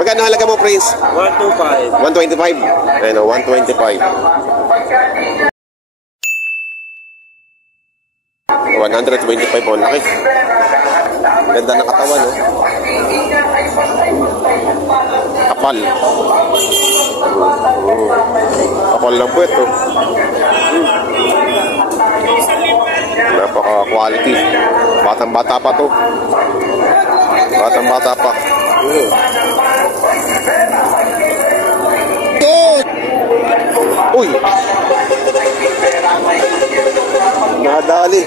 Magkano halaga mo, Prince? 125. 125. Ayun o, 125. 125 po, laki. Ganda ng katawan, no? Kapal. Kapal ng puwet, no? Napaka-quality. Batang-bata pa to. Batang-bata pa. Uy! Nadali.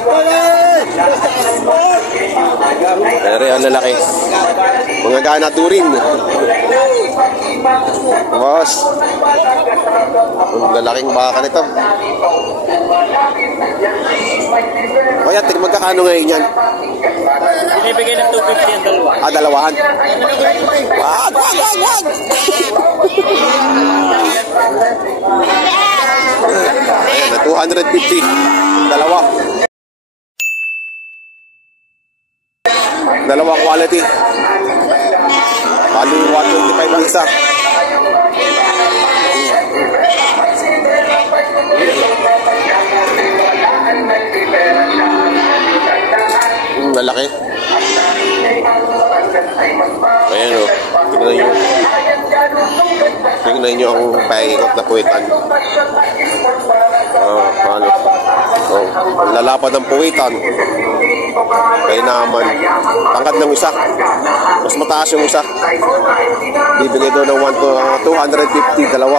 Pero ang lalaki. Mga gana turing. Boss. Ang lalaking baka nito. Kaya, magkakano ngayon yan? Binibigay ng 250 ang dalawa. Ah, dalawahan. Wag! Ayan, 250. Dalawa. Dalawa quality. Bali 125 ang isa. Lalaki. Ayan o. Tingnan nyo ang paikot na puwitan. Paano? Ang lalapad ng puwitan. Kaya naman. Tangkad ng isa. Mas mataas yung isa. Bibigay doon ng 250. Dalawa.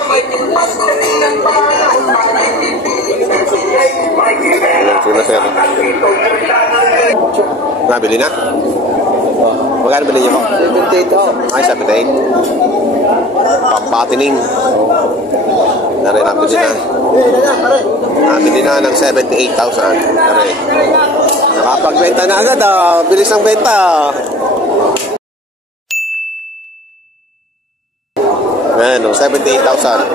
Ayan, sila sir. Nabili na? Magkano bilhin niyo mo? 78. Ay, 78. Pampatining. Nari, nabili na. Nabili na ng 78,000. Nari. Nakapagbenta na agad ah. Bilis ang benta. Ayan, 78,000.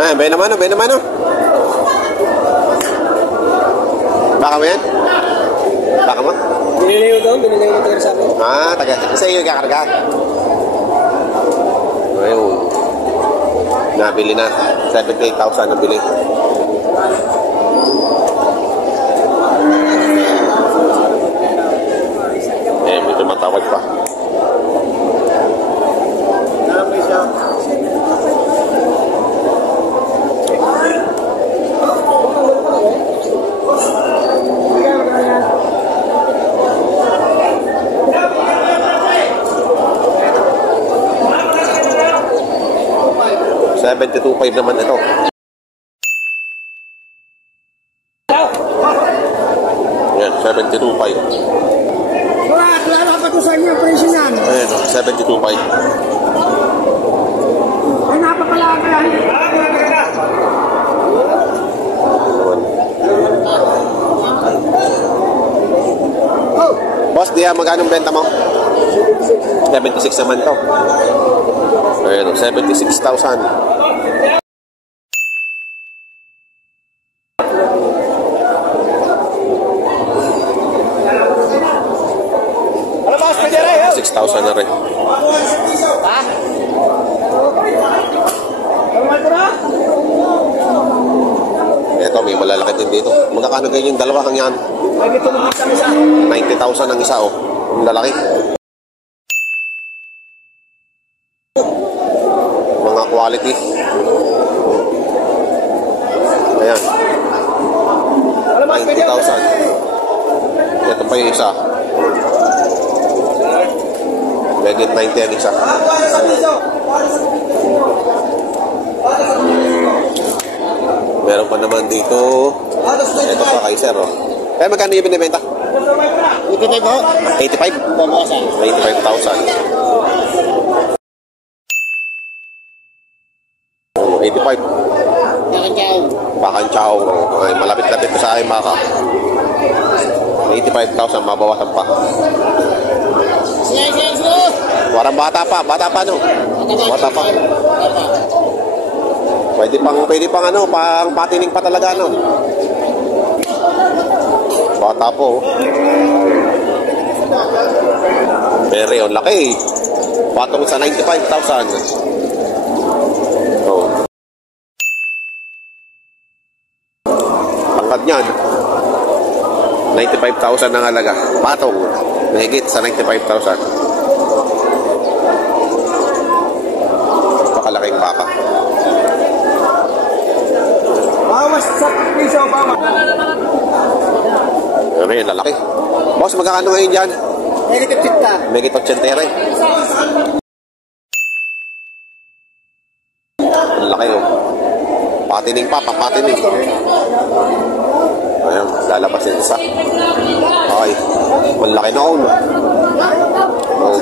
Ayan, bay naman. Baka mo yan? Baka mo? Binili mo tayo sa akin. Ah, taga. Isa yung kakarga. Ayun. Nabili na. 78,000 nabili. May tumatawag pa. $72,500 naman ito. Yan, $72,500. Wala pa to sa inyo, presyo yan. Ayan, $72,500. Ay, napapala ka yan. Boss, diya, magkano benta mo? 76 naman to. Ayan, 76,000. $6,000 na rin. Ha? Ito, may malalaki din dito. Magkakano ganyan yung dalawa kang yan? 90,000 ang isa, oh. Ang lalaki. Mga quality. Ayan. 90,000. Ito pa yung isa. Megit 90 ang isa. Meron pa naman dito. Ito pa kay sir, oh. Kaya magkano yung binibenta? 85 ho? 85? 85,000. 85. Bakang chow. Ay, malapit-lapit pa sa akin maka. 85,000, mabawasan pa. Warang bata pa no? Bata pa. Pwede pang ano, pang patining pa talaga no. Bata po. Very on laki. Patong sa 95,000. Oh. Pangkat niyan. 95,000 ang halaga. Patong. Mahigit sa 95,000. Pakalaking baka. Bawas sa piso, mama. Ano yun, lalaki. Boss, magkakano ngayon dyan? Negative chita. Megit 80 rin. Laki oh. Patining pa, papatining. Ayun, lalabas yung isa. Ay, malaki na on. Oh.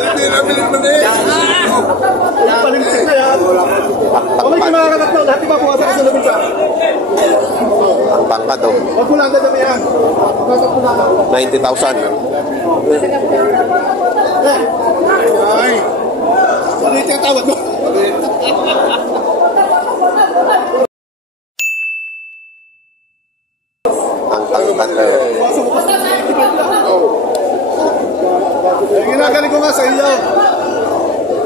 Hindi nabilis mo na eh. Palimsin na yan. Okay, yung mga katatlo, lahat iba buwasan sa labing sa. Ang tangkad oh. Wag mo lang dadami yan. 90,000. Ay. Ano yung tinatawad mo? Ang tangkad na yun. Yung ginagaling ko nga sa iyo.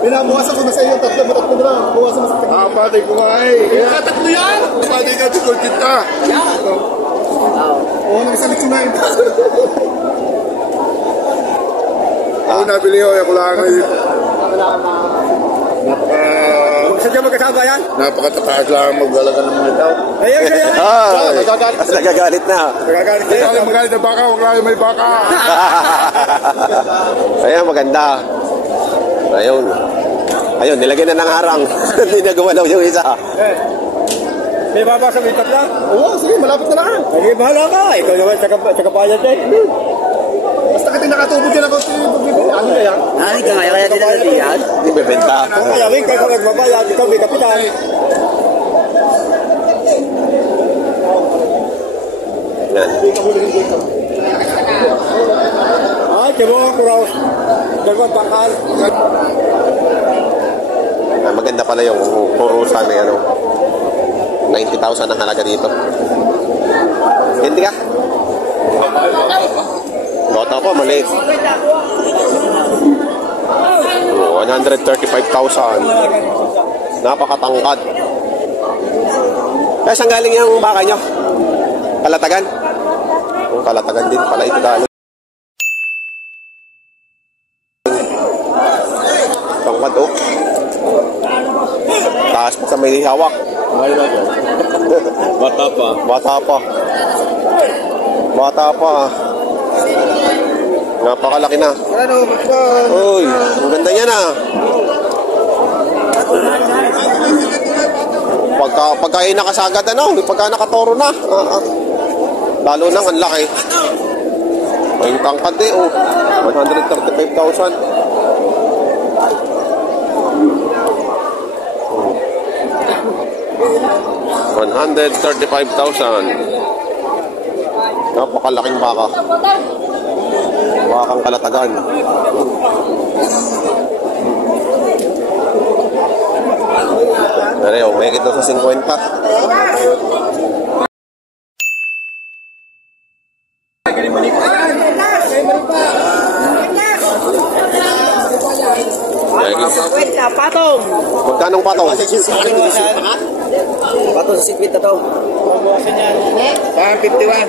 Binabuwasan ko na sa iyo. Tatlo na lang. Buwasan mo sa tatlo. Patay ko nga eh. Tatlo yan. Patay ka. Tukol kita. Oo, nagsalit ko na yun. Ako nabili ko. Ako lang ngayon. Sadya magkasama yan? Napakataas lang maglalaga ng mga tao. Ayan. Ay, mas nagagalit na. Nagagalit na. Huwag magalit na baka. Huwag lang may baka. Ayan, maganda. Ayun. Ayun, nilagyan na ng harang. Hindi na gumalaw yung isa. May baba sa may tatla? Oo, sige, malapit na lang. Sige, bahala ka. Ikaw naman, tsaka bayad eh. Basta ka tinakatubog yan ako sa pagbibili. Ano kaya? Ano ka nga, kaya tinatawag yan? Hindi bebenta. Kaya rin, kaya kung nagbabayad, ikaw may kapitan. Yan. Ay, kaya mo ako raw. Dagwag bakal. Ah, maganda pala yung purusan na yan. 90,000 ang halaga dito. Hindi ka? Bata pa, maliit. 135,000. Napakatangkad. Kaya saan galing yung baka nyo? Kalatagan? Kalatagan din pala ito galing. Tangkad oh. Taas pa sa may hawak. Bata pa. Bata pa. Bata pa. Napakalaki na. Uy, ang ganda niya na. Pagka nakasagad pagka nakatoro na. Lalo nang ang laki. May tangkad eh, oh. 135,000. $135,000. Napakalaking baka. Bakang Kalatagan. Ano, may kita sa 50. Patong! Magkanong patong? Patong sa sikwit na to. 51.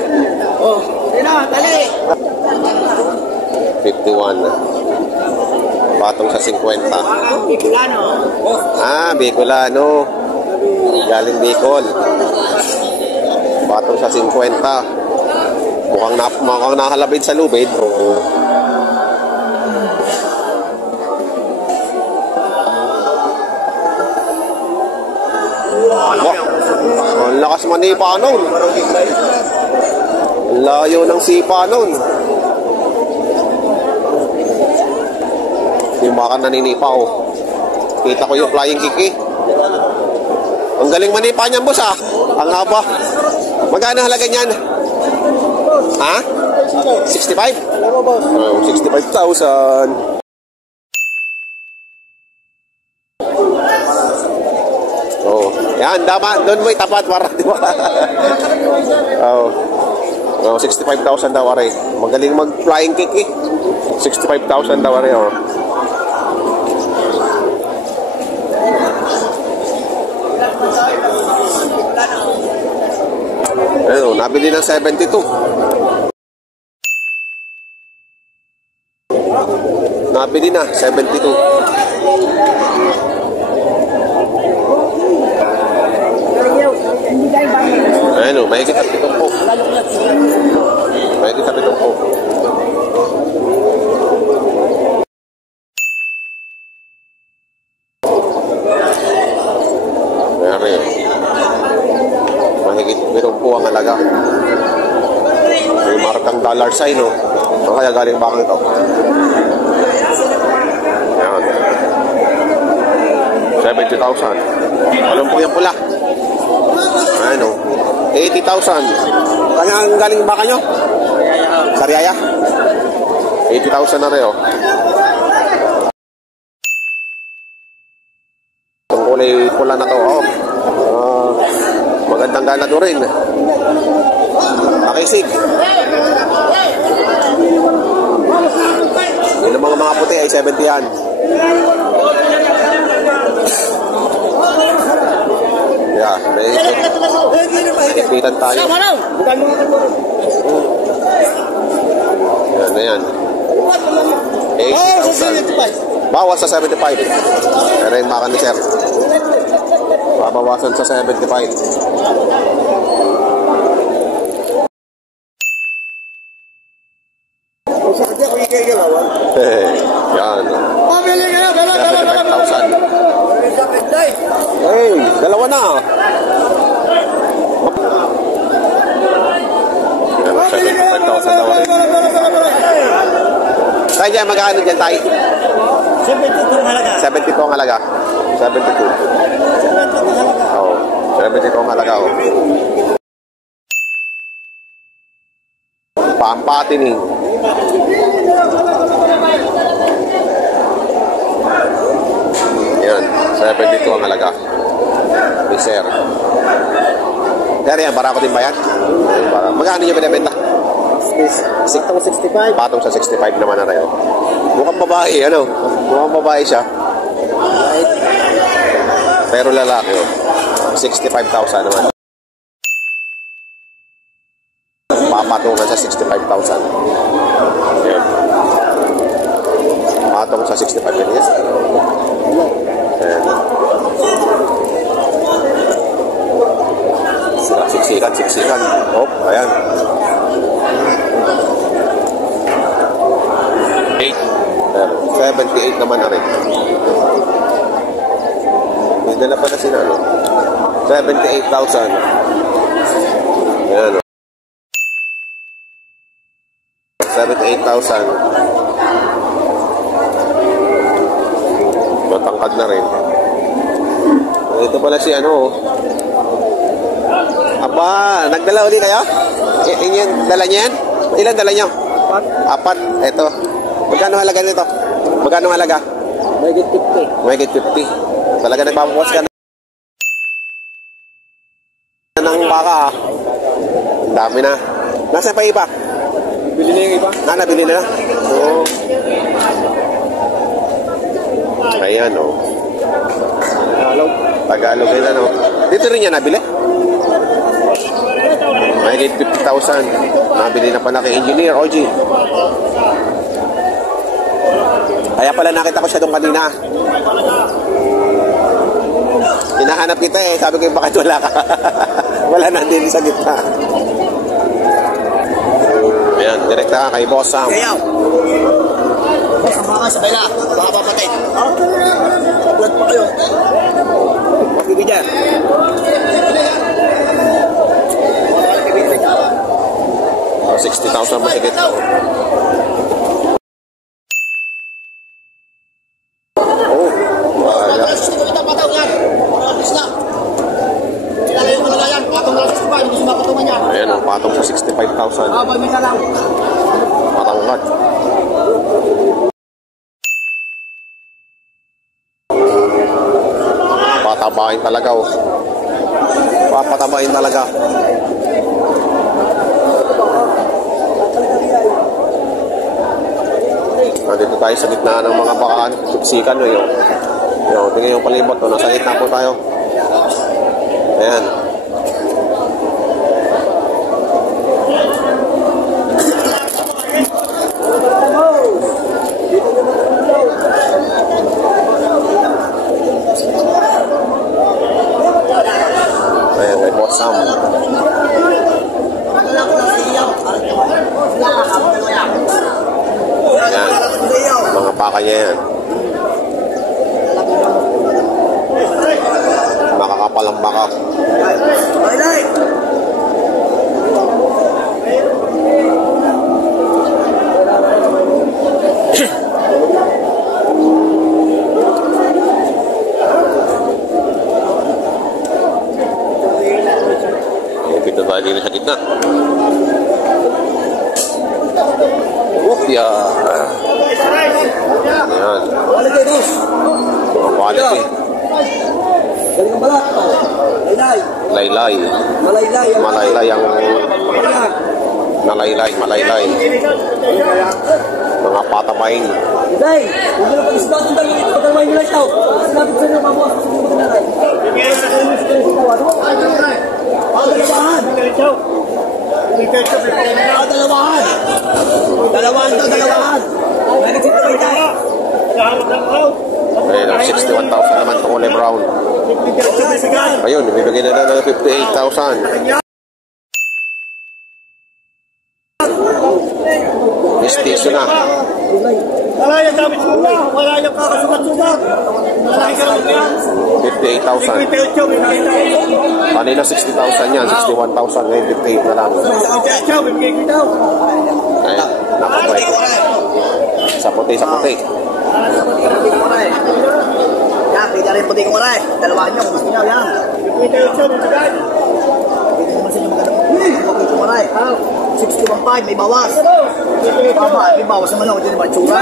Oh, dino, tali! 51. Patong sa 50. Bicolano. Ah, Bicolano. Galing Bicol. Patong sa 50. Mukhang nakalabid sa lubid. Ang lakas manipa nun. Ang layo ng sipa nun. Yung baka naninipa oh. Kita ko yung flying kick eh. Ang galing manipa niyan boss ah. Ang haba. Magkano halaga niyan? Ha? 65? Oh, 65,000. Oh, yan, dapat doon mo itapat para di ba? Oh. Oh, 65,000 daw are. Magaling mag-flying kick eh. 65,000 daw are, oh. Ayun, nabili ng 72. Nabili na, 72. Ayun, mahigit at 7 po. Mahigit at 7 po. Ayun. Mahigit 7 po ang halaga. May markang dollar sign, no? So, kaya galing bakang ito. Ayan. 70,000. Anong po yung pula? Ano? 80,000. Kanya ang galing baka nyo? Sariaya? 80,000 na rin, oh. Itong kulay pula na to, oh. Magandang ganado rin. Nakisig. Yung mga puti ay 70 yan. Yeah, may ipitan tayo. Yan na yan. 80,000. Bawas sa 75. Pero yung makan ni sir. Babawasan sa 75. Yan. 75,000. Hey, dalawa na. 75,000 daw rin. Tayo dyan, magkano dyan tayo? 72 ang halaga. 72 ang halaga. 72. Oo. 72 ang halaga, oh. Pampatining. Yan. 72 ang halaga. Sir. Kaya yan, barako din ba yan? Magkano nyo binibenta? 65. Patong sa 65 naman na rin. Mukhang babae, ano? Mukhang babae siya. Pero lalaki, oh. 65,000 naman. Papatungan sa 65,000. Yan. Patong sa 65 yan, yes? Yan. Siksikan. Oh, ayan. 78 naman na rin. May dala pa na sila, no? 78,000. Ayan, no? 78,000. Matangkad na rin. Ito pala si ano. Aba, nagdala ulit kayo? Yan, dala niya yan? Ilan dala niyo? 4. Ito. Magkano halaga nito? Magkano halaga? Mahigit 50. Mahigit 50. Talaga nagpapawas ka na ng baka. Ang dami na. Nasaan pa iba? Bili na yung iba? Nabili na. Oo. Ayan, o. Tagalog yun, ano. Dito rin yan nabili? Mahigit 50,000. Nabili na pala kay Engineer OG. Kaya pala nakita ko siya doon kanina. Hinahanap kita eh. Sabi ko, bakit wala ka? Wala na din sa gitna. Ayan, direkta kay Boss Sam. Kayaw. Boss, ang baka sabay na. Baka papatay. Sablat pa kayo. Magbibigyan. 60,000 mahigit. Ayan ang patong sa 65,000. Matangkad. Patabain talaga, oh. Papatabain talaga. tayo sa gitna ng mga bakaan, sipsikan no yun. Yo, tingnan yung palibot no, nasa gitna po tayo. Ayan. Ayan, may Boss Sam. Ayan, mga baka niya yan. Makakapal ang baka. Ipito tayo din sa gitna. Yeah. Ayan. Mga quality. Laylay. Malaylay ang malaylay. Mga patamain. Dalawahan. Ayun, 61,000 naman itong Ole Brown. Ayun, ibibigay na ng 58,000. Mistiso na. Wala yung gamit suga. Wala yung kakasugat-sugat. 58,000. Kanina 60,000 yan. 61,000. Ngayon 58 na lang. Ayan, nakabay. Sa puti. Yan, pwede rin puti ko muna eh. Dalawahan nyo kung gusto nyo, yan. Pwede naman sa inyo magandang puti ko muna eh. 61.5, may bawas. May bawas naman ako dyan, may tsura.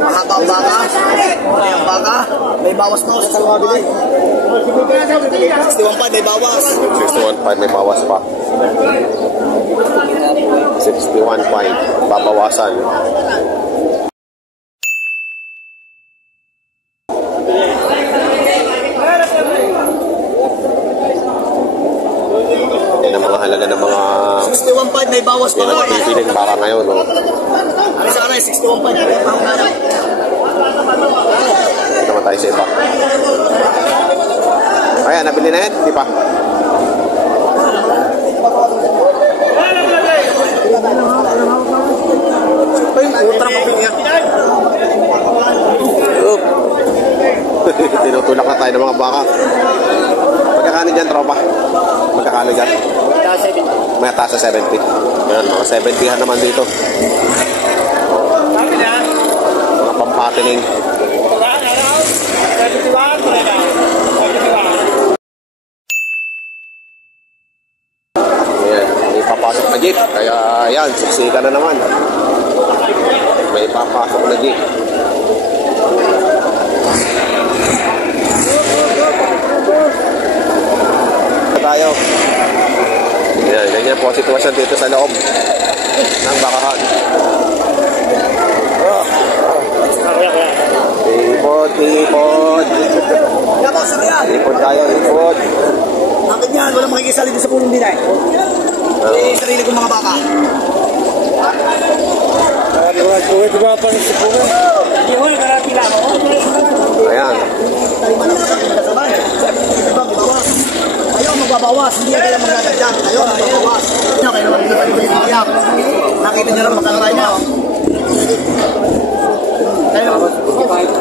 Mahaba ang baka. Ang baka, may bawas na ako sa dalawa bili. 61.5, may bawas. 61.5 may bawas pa. 61.5 babawasan. Yan ang mga halaga ng mga 61.5, may bawas pa. yan ang pipiling baka ngayon. No? Ano sa kanay, 61.5, may bawas na. Ito naman tayo sa iba. Ayan, nabili na yan? Di pa? Tinutulak na tayo ng mga baka. Magkakanin dyan, tropa? Magkakanin dyan? May taas sa 70. Yan, mga 70 naman dito. Mga pampatining. Ayan, may papasok na jeep. Kaya yan, siksika na naman. May papasok na jeep. Tayo. Yan, ganyan po ang sitwasyon dito sa loob ng bakahan. Ipod. Ipod tayo. Bakit yan? Walang makikisali sa pulong din eh. Sarili kong mga baka. Ayan. Ayaw magbabawas, hindi kayo magdadagdag. Ayaw magbabawas. Kayo magdadagdag. Nakita nyo rin magkakaray niya.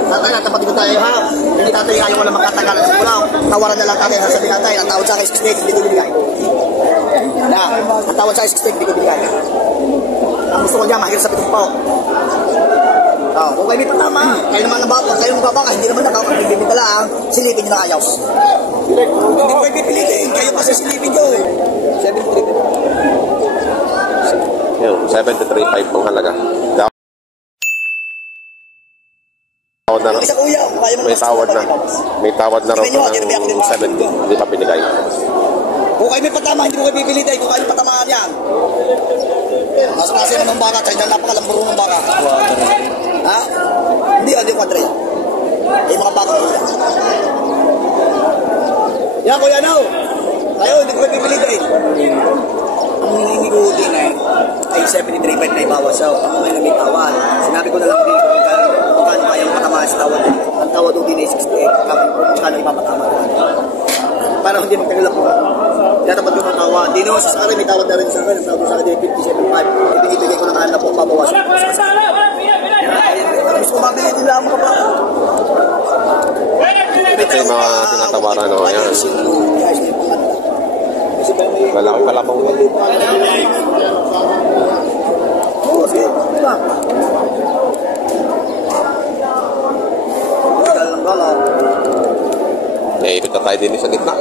Tatay, natapat ko tayo ha. Hindi tatay ayaw wala magkatagal sa pulaw. Tawaran na lang tatay, sasabihin natin. Ang tawad sa akin 68, hindi ko bibigay. Ang tawad sa akin 68, hindi ko bibigay. Ang gusto ko niya, mahirap sa pitong pao. Kung kayo may patama, kayo naman kayo magbabakas, hindi naman nakakapagbibigay lang, silipin nyo na ayaw. Hindi ko kayo pipilitin, kayo kasi silipin nyo. 73.5 ang halaga. Tawad na. May tawad na. May tawad na raw ng 70. Hindi pa pinigay. Kung kayo may patama, hindi ko kayo pipilitin. Kung kayo patamaan yan. Mas kasi naman baka, kaya napakalamburo ng baka. Ha? Yung mga bagong ulan. Yan, Kuya Nao. Tayo, hindi ko pipili din. Ang hinihingi ko din ay 73.5 na ibawas. So, ako ngayon may tawad. Sinabi ko na lang din kung kano kayang matama sa tawad. Ang tawad doon din ay 68. Kung kano ipapatama. Para hindi magtagalap ko. Kaya dapat yung matawad. Di naman sa akin, may tawad na rin sa akin. Sabi sa akin, 57.5. Ibigay ko na kanan na po, pabawas. Gusto ko mabili din lang mga pa. Ito yung mga tinatawaran, no? Ayan. Malaki pala pang ulo. Ikot na tayo din sa gitna.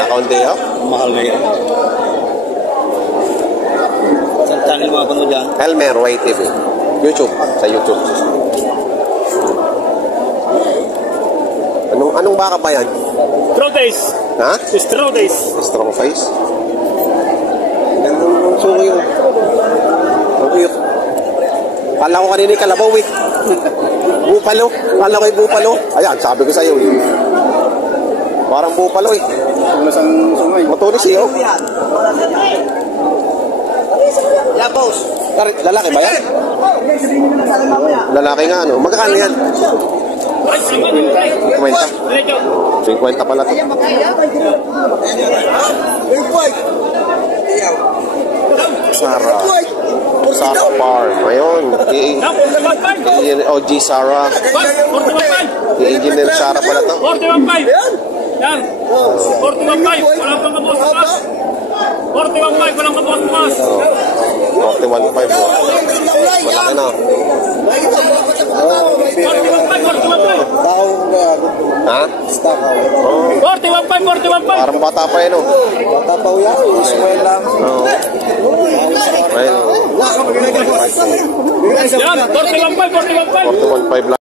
Nakaunti, ha? Mahal na yan. Saan channel mga panood dyan? Elmer Way TV. YouTube. Sa YouTube. Anong baka ba yan? Strong face. Ha? Strong face. Strong face? Anong suko yun? Ang cute. Kala ko kanina yung kalabaw eh. Bupalo. Kala ko yung bupalo. Ayan, sabi ko sa'yo eh. Parang bupalo eh. Matulis eh oh. Yeah, boss. Lalaki ba yan? Lalaki nga ano. Magkakano yan? 50. 50 pala to. Sarah. Sarah Farm. Ayun. OG Sarah. Engineer Sarah pala to. 41.5. Yan. 41.5. Walang pang kabos-kabos. 41.5. Walang kabos-kabos. 41.5. Malaki na. 41.5. Ha? 41.5. 41.5. Parang bata pa yun oh. Bata pa uya. Ismael lang. Oo. Ayun. Yan. 41.5. 41.5 lang.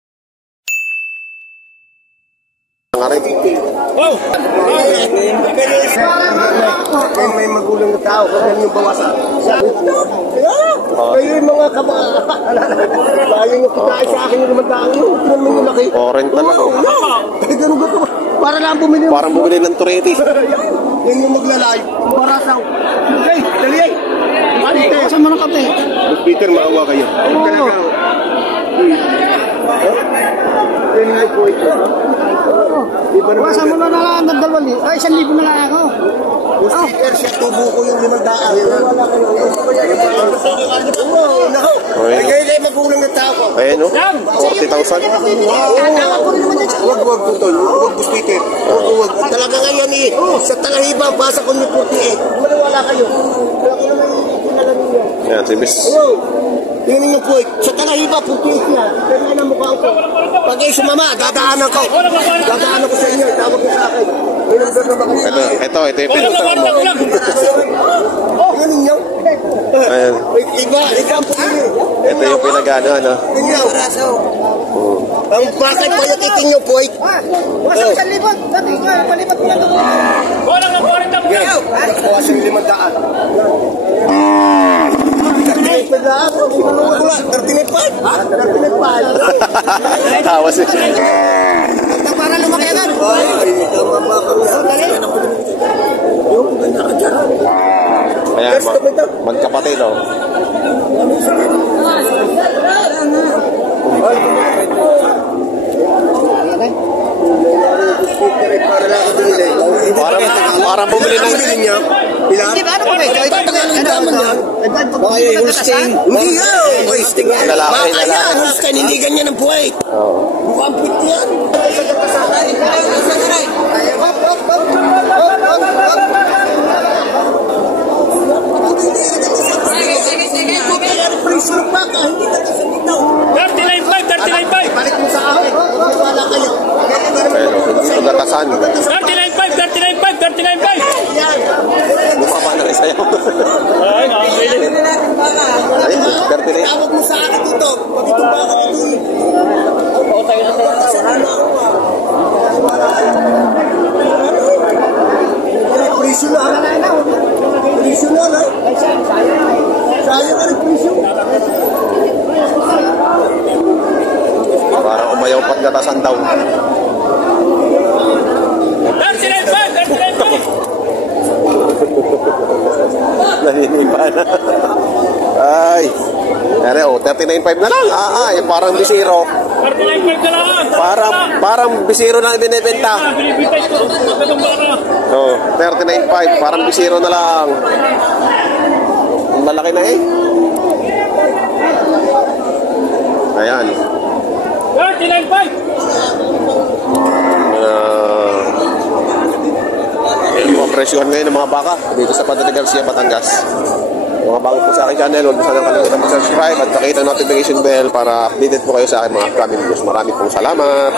Nga rin. Wow. Kaya may magulang na tao, kaya yung bawasan. Kayo yung mga bayo yung pagkain sa akin yung 5 tao yun. Tingnan mo yung laki. Oren talaga. Ganun ba ito? Para lang bumili. Parang bumili ng turete. Yan yung maglalay. Parasaw. Okay, dali ay. Kasan mo ng kape? Peter, maawa kayo. Talaga. Yan yung po ito. Kasan mo na lang ang dalawali. Ay, 1,000 na lang ako. Peter, siya tubo ko yung 500. Wala kayo. Ay, kayo magulang na tao ko. Ayun oh. 40,000. Huwag putol. Huwag Boss Peter. Huwag. Talaga ngayon eh. Sa Talahiba, basa ko niyo 48. Wala kayo. Yan, si Miss. Tingnan niyo po, sa Talahiba, 48 na. Kaya na mukha ko. Pag kayo sumama, dadaanan ko. Dadaanan ko sa inyo. Tawag ko sa akin. Ito yung pinuntahan mo. Tingnan ninyo. Ayan. Iba ang pumili. Ito yung pinagano, ano. Tingnan. Ang bakit pa yung titing nyo, boy? Wasak sa libot. Dati ko, palipat mo na ito. Walang ng 40 Yan. Kawasan yung 500. 39.5. Tawa si... Para lumaki agad. Ayan, magkapatid oh. Parang bumili ng... Hindi ba? Ano ba? Baka yung Holstein. Hindi yan. Holstein yan. Lalaki, Baka yan. Holstein, hindi ganyan ang buhay. Mukhang pit yan. Presyo pa ka, hindi ka sa bitaw. 39.5. Balik mo sa akin. Wala kayo. Ito gatasan. 39.5. Yan. Bumaba na rin sa'yo. Ay, nakakailan. Ayun, 39. Tawag mo sa akin dito. Pag ito ba ako dito? Presyo na. Presyo na, ha? Sayang ka ng presyo. Parang umayaw pat na batasan daw. 39.5, 39.5. Naninipa na. Ay. Ere, 39.5 na lang. Parang bisiro. 39.5 na lang. Parang bisiro na ibinibenta. Binibintay ko. Magandang bara. 39.5. Parang bisiro na lang. Ang malaki na eh. Ayan. 39.5. Yung mga presyohan ngayon ng mga baka dito sa Padre Garcia, Batangas. Mga bago po sa aking channel, huwag mo sanang kalimutan mag-subscribe at pakita ang notification bell para updated po kayo sa aking mga upcoming videos. Marami pong salamat.